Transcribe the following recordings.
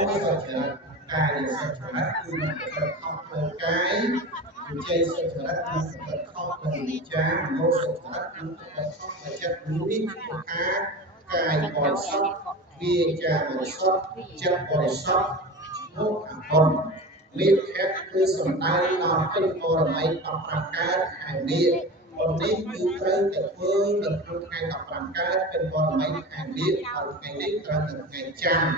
សុចរិតកាយសុចរិតគឺមិនប្រព្រឹត្តខុសផ្លូវកាយវិជ័យសុចរិតមិនប្រព្រឹត្តខុសផ្លូវវិចារមនោសុចរិតមិនប្រព្រឹត្តខុសផ្លូវចិត្តនេះគឺថាកាយបរិសុទ្ធវាចាបរិសុទ្ធចិត្តបរិសុទ្ធនោះអហុនមេខៈគឺសំដៅដល់ពេញបរមី15កើតខែនេះបុណ្យនេះគឺត្រូវតែធ្វើនៅក្នុងថ្ងៃ15កើតเป็นបរមីខែនេះហើយថ្ងៃនេះត្រូវនៅថ្ងៃច័ន្ទ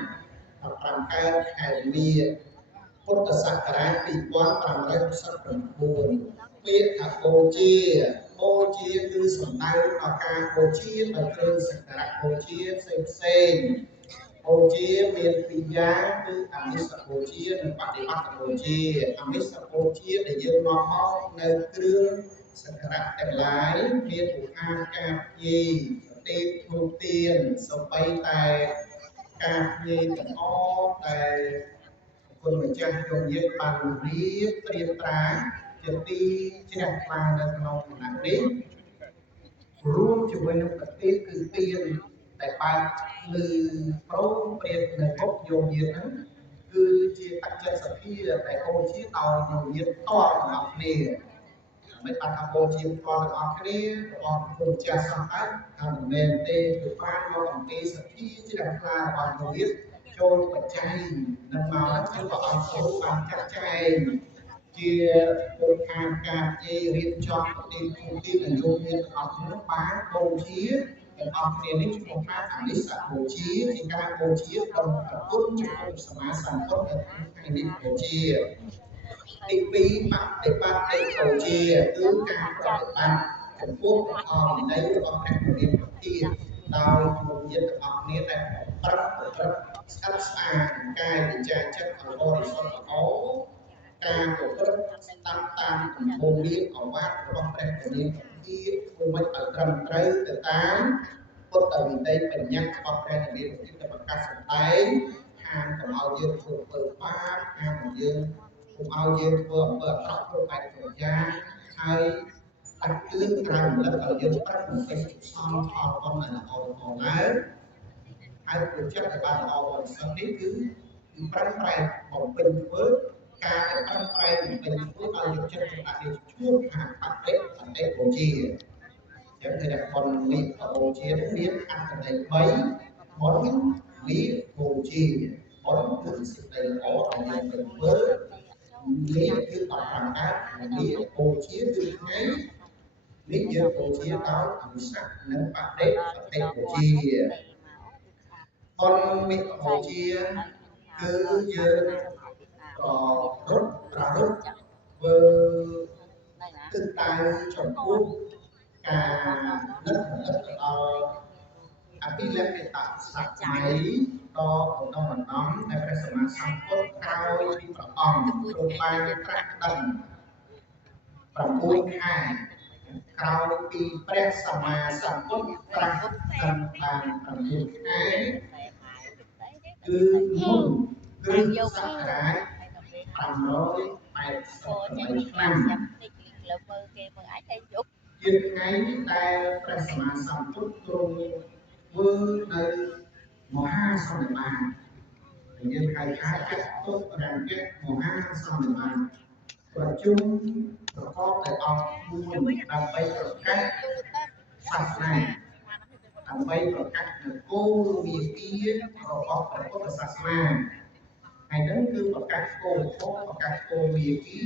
15កើតខែនេះពុទ្ធសករាជ2569ពាក្យថាបូជាគឺសំដៅដល់ការបូជាដោយគ្រឿងសក្ការៈបូជាផ្សេងបូជាមានពីរយ៉ាងគឺអមិសបូជានិងបដិបត្តិបូជាអមិសបូជាដែលយើងនាំមកនៅគ្រឿងសក្ការៈទាំងឡាយមានឧបការការព្យាយទេពធូបទៀនសូម្បីតែការព្យាយទាំងអស់ដែលគុណម្ចាស់ទ្រង់យើងបានរៀបត្រៀមត្រាជាទីជ្រះថ្លានៅក្នុងគណៈនេះរួមជាមួយនឹងប្រទេសគឺទៀនដែលបានលើប្រងព្រាតនៅមុខយោញាហ្នឹងគឺជាបច្ច័យសភាដែលបូជាដោយយោញាតតទាំងអស់គ្នាមិនបានថាបូជាតទាំងអស់គ្នារបស់គុណម្ចាស់សង្ឃថាមិនមែនទេគឺបានមកអំពីសភាជ្រះថ្លារបស់យោញាតចូលបច្ច័យនឹងមកគឺព្រះអង្គគ្រូបានចាត់ចែងជាពុទ្ធខាងការជារៀបចំប្រទេសភូមិទីនយោបាយទាំងអស់នោះបានបូជាទាំងអស់គ្នានេះឈ្មោះថាអនិស្សបូជាជាការបូជាក្នុងប្រគុណចំពោះសមាសង្គមនៅក្នុងថ្ងៃនេះបូជាទី2បដិបត្តិបូជាគឺការប្រតិបត្តិចំពោះអង្គវិន័យរបស់ព្រះពុទ្ធប្រទានដោយមុខញាតទាំងអស់គ្នាដែលប្រព្រឹត្តស្អាតស្អាតកាយវិចារចិត្តឲ្យបរិសុទ្ធល្អការប្រព្រឹត្តស្ដាប់តាមគម្រោងរៀបអវាទរបស់ព្រះពុទ្ធជាធ្វើមិនឲ្យត្រឹមត្រូវទៅតាមពុទ្ធវិន័យបញ្ញត្តិរបស់ព្រះនិព្វានដែលប្រកាសសម្ដែងហាមកុំឲ្យយើងធ្វើអំពើបាបហាមកុំយើងធ្វើអំពើអាក្រក់គ្រប់បែបគ្រប់យ៉ាងហើយដាក់ទឿនក្រៅរំលឹកឲ្យយើងប្រឹងប្រែងសងផលបុណ្យឲ្យល្អផងដែរហើយប្រចិត្តដែលបានល្អបរិសុទ្ធនេះគឺប្រឹងប្រែងបំពេញធ្វើការប្រឹងប្រែងបំពេញធ្វើឲ្យយកចិត្តទុកដាក់នេះឈ្មោះថាបដិបូជាចឹងគឺថាបុណ្យនេះបូជាមានអត្ថន័យ3បុណ្យនេះបូជាបុណ្យគឺសេចក្តីល្អដែលយើងទៅធ្វើនេះគឺ15កើតនេះបូជាគឺថ្ងៃនេះយើងបូជាដោយអវិស័កនិងបដិបូជាបុណ្យមិបូជាគឺយើងរត់ប្ររត់ធ្វើទិដ្ឋាចំពោះការនឹករលឹកដល់អភិលក្ខតសច្ច័យដ៏ឧត្តមបណ្ដំដែលព្រះសម្មាសម្ពុទ្ធក្រោយពីព្រះអង្គទ្រង់បានត្រាស់ដឹង9ខែក្រោយពីព្រះសម្មាសម្ពុទ្ធត្រាស់ដឹងបាន9ខែគឺមុនគ្រិស្តសករាជ588ឆ្នាំជាថ្ងៃដែលព្រះសម្មាសម្ពុទ្ធទ្រង់ធ្វើនៅមហាសន្និបាតយើងហៅថាចតុរង្គមហាសន្និបាតប្រជុំប្រកបដោយអង្គ4ដើម្បីប្រកាសសាសនាដើម្បីប្រកាសនូវគោលវិជារបស់ព្រះពុទ្ធសាសនាហើយនឹងគឺប្រកាសគោលធម៌ប្រកាសគោលវិជា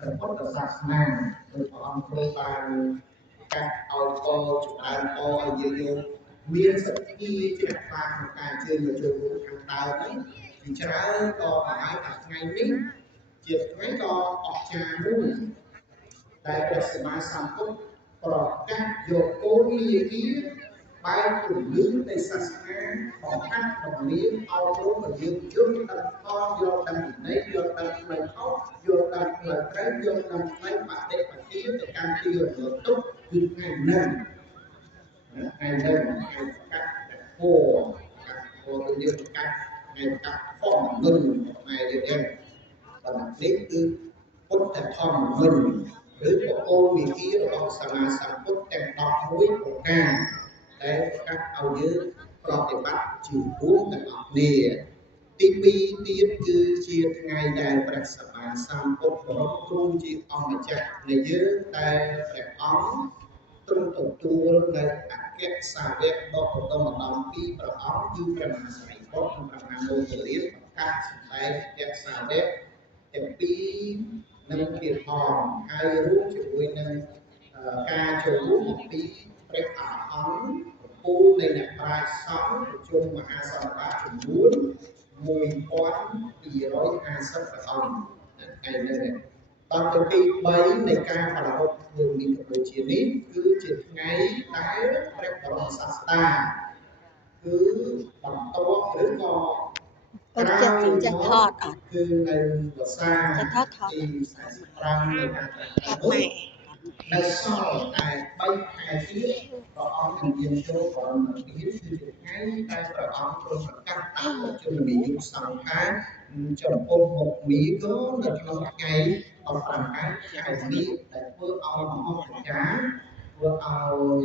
ព្រះពុទ្ធសាសនាដោយព្រះអង្គគ្រូបានកាត់ឲ្យពរចម្រើនពរឲ្យយើងមានសទ្ធាជ្រះថ្លាក្នុងការជឿយកចូលរួមខាងដើមនេះច្រើនក៏បង្ហាញថាថ្ងៃនេះជាថ្ងៃដ៏អស្ចារ្យមួយដែលព្រះសម្មាសម្ពុទ្ធប្រកាសយកគោលនយោបាយបែបជំនឿនៃសាសនាបង្ហាត់បង្រៀនឲ្យគ្រប់ប្រជាជនយល់ដឹងផងយល់ដឹងវិន័យយល់ដឹងផ្លូវខុសយល់ដឹងផ្លូវត្រូវយល់ដឹងផ្លូវបដិបត្តិទៅកាន់ទីរលត់ទុកគឺថ្ងៃនេះថ្ងៃនេះថ្ងៃប្រកាសគោលយើងប្រកាសថ្ងៃប្រកាសធម្មមនុស្សថ្ងៃនេះដែរបណ្ឌនេះគឺពុទ្ធធម្មមនុស្សឬបកគោលវិជារបស់សម្មាសម្ពុទ្ធទាំង11ប្រការដែលប្រកាសឲ្យយើងប្រតិបត្តិជារួមទាំងអស់គ្នា ទី2ទៀតគឺជាថ្ងៃដែលព្រះសម្មាសម្ពុទ្ធបរមគ្រូជាអង្គម្ចាស់នៃយើងដែលព្រះអង្គទ្រង់ទទួលនៅអគ្គសាវកដ៏ឧត្តមឧត្តមពីរព្រះអង្គគឺព្រះមហាសារីបុត្រនិងព្រះមហាមោគលានប្រកាសសម្ដែងអគ្គសាវកទាំងពីរនឹងទៀតផងហើយរួមជាមួយនឹងការចូលរួមអំពីព្រះអរហន្តពូលនៃអ្នកប្រាជ្ញសង្ឃប្រជុំមហាសន្និបាតចំនួន1250ព្រះអង្គថ្ងៃនេះដល់ទៅទី3នៃការប្រារព្ធធ្វើមីកម្ពុជានេះគឺជាថ្ងៃដែលព្រះបរមសាស្តាគឺបន្ទាប់ឬក៏ក្រោយមកគឺនៅវស្សាទី45នៃការប្រារព្ធនៅសល់តែ3ខែទៀតព្រះអង្គនឹងយាងចូលបរមនិព្វានគឺជាថ្ងៃដែលព្រះអង្គទ្រង់ប្រកាសតាមបច្ចុប្បន្នយុគសង្ឃាចំពោះមុខមីក៏នៅក្នុងថ្ងៃ15ខែនេះដែលធ្វើឲ្យមហោចចារធ្វើឲ្យ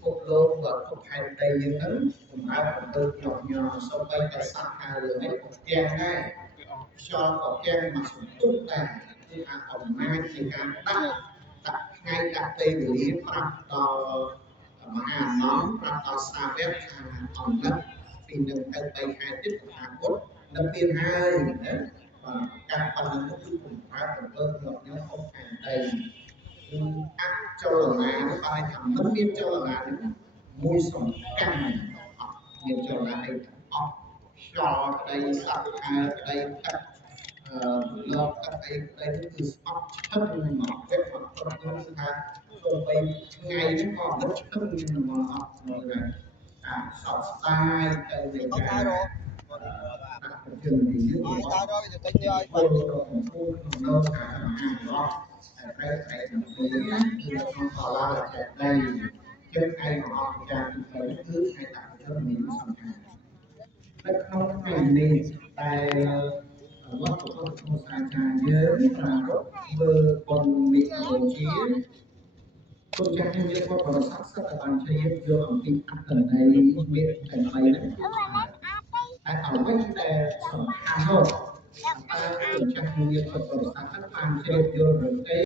ពុទ្ធលោកក៏ទុកខែដីយើងហ្នឹងសម្រាប់ទៅញាប់ញ័រសូម្បីតែសត្វខាងលើនេះក៏ទាំងដែរខ្យល់ក៏ទាំងមកសន្ទុះដែរគឺអំណាចនៃការដាក់ថ្ងៃដាក់ពេលវេលាប្រាប់ដល់មហាអនន្តប្រាប់ដល់សាវកខាងអង្គនិតពីនឹងទៅ3ខែទៀតថាពុទ្ធនៅពេលហើយណាបាទការប៉ុណ្ណឹងគឺបំរើទៅញាប់ញ័រអស់ខែដីគឺអចលនានោះបានថាមិនមានចលនានេះមួយសំខាន់អត់មានចលនាអីអស់ខ្យល់ក្តីសត្វខាក្តីទឹកលោកទឹកអីក្តីគឺស្អប់ឈឹងមកពេលមកគ្រប់នោះគឺថាទៅបីថ្ងៃនេះក៏ដឹកឈឹងនឹងមកអត់មកដែរសោកស្ដាយទៅនៃការដាក់ប្រជុំនេះយើងអត់ដល់ទៅទិញឲ្យបងទៅកំពូលក្នុងការអាហារតែតែក្នុងពេលគឺក្នុងសាលាតែដៃជាថ្ងៃของអង្គការទី3គឺថ្ងៃដាក់ប្រជុំនេះសំខាន់នៅក្នុងថ្ងៃនេះតែវត្តពុទ្ធសាសនាយើងប្រារព្ធធ្វើបុណ្យវិសាខជាគុណចាស់យើងក៏ប្រសាទសក្បានជ្រាបយកអំពីអត្តន័យមេត្តា3ហ្នឹងតែអ្វីដែលសំខាន់នោះតើគុណចាស់យើងក៏ប្រសាទបានជ្រាបយករឿងអី